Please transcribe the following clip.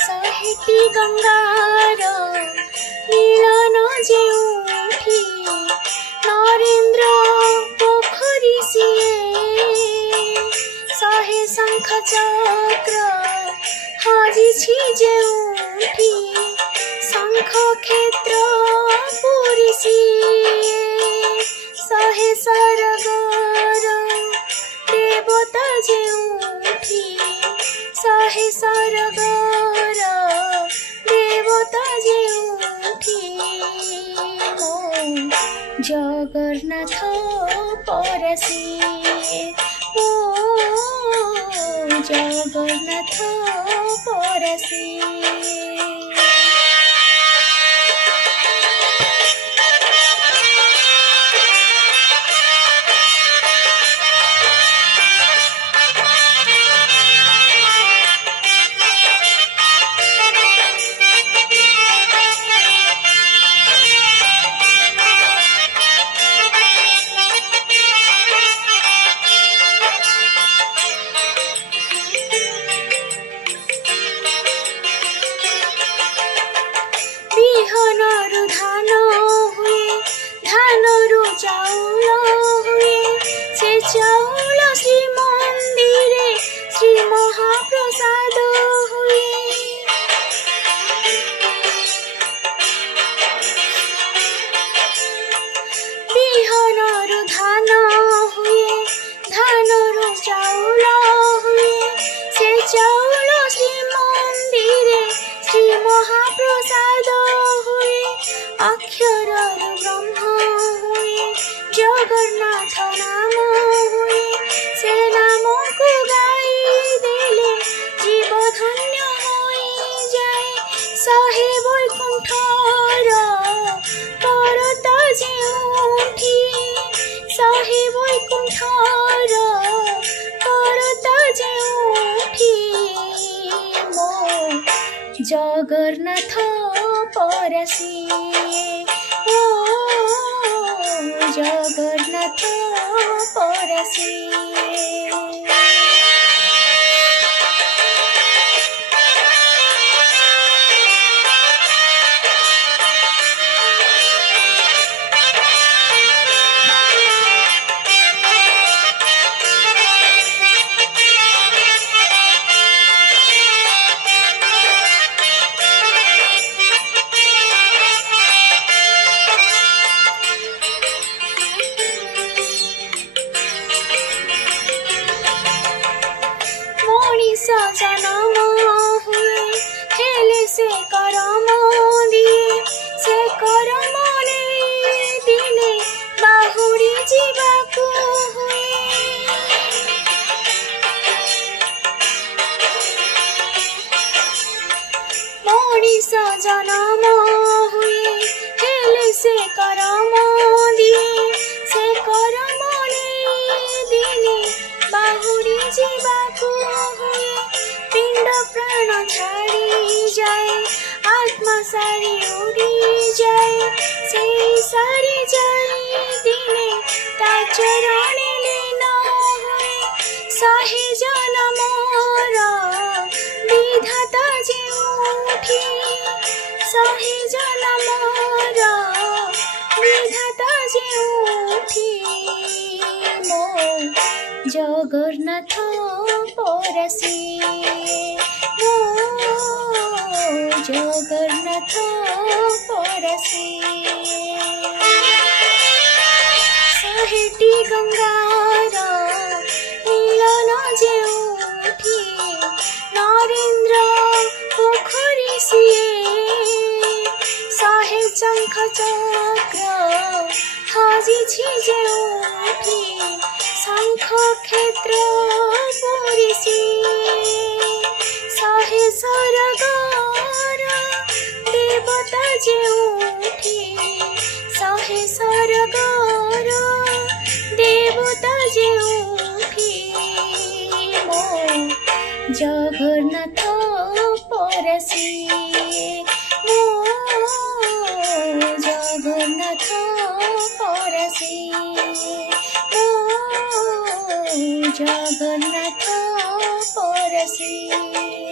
साहिटी गंगार मिलन जेउठी नरेन्द्र पोखरी सिए सहे शंख चक्र हाजिछि जेउठी शंख क्षेत्र पुरी सिए सहे सरगर देवता जेउठी सहे सरगर देवता जेउठी जगन्नाथ परसिए ओ जगन्नाथ परसिए। बिहनरु धान हुए धानरु चाउल हुए से चाउल श्री मंदिरे श्री महाप्रसाद हुए बिहनरु धान हुए धानरु चाउल हुए से चाउल श्री मंदिरे श्री महाप्रसाद हुए अक्षर ब्रह्म हुए जगन्नाथ नाम हुए से नाम को गाई देले जीव धन्य होई जाए सहे वैकुंठर परता जेउठी सहे वैकुंठर परता जेउठी मो जगन्नाथ परसिए ओ जगन्नाथ परसिए। जनम हुए हेले से करम दिए से करम दिले बाहुड़ी जीवाकू हुए मनीष जनम हुए हेले से करम दिए से करम दिले बाहुड़ी जीवाकू हुए पिंड प्राण छाड़ी जाए आत्मा सारी उड़ी जाए से सारी जाए दिने ता चरणे लीन हुए सहे जनमर विधाता जेउठी सहे जनमर विधाता जेउठी मो जगन्नाथ परसिए ओ जगन्नाथ परसिए। साहिटी गंगार मिलन जेउठी नरेन्द्र पोखरी सिए सहे शंख चक्र हाजिछि जेउठी शंख क्षेत्र पुरी सिए सहे सरगर देवता जेउठी सहे सरगर देवता जेउठी मो जगन्नाथ परसी मो जगन्नाथ परसी मो जगन्नाथ परसी।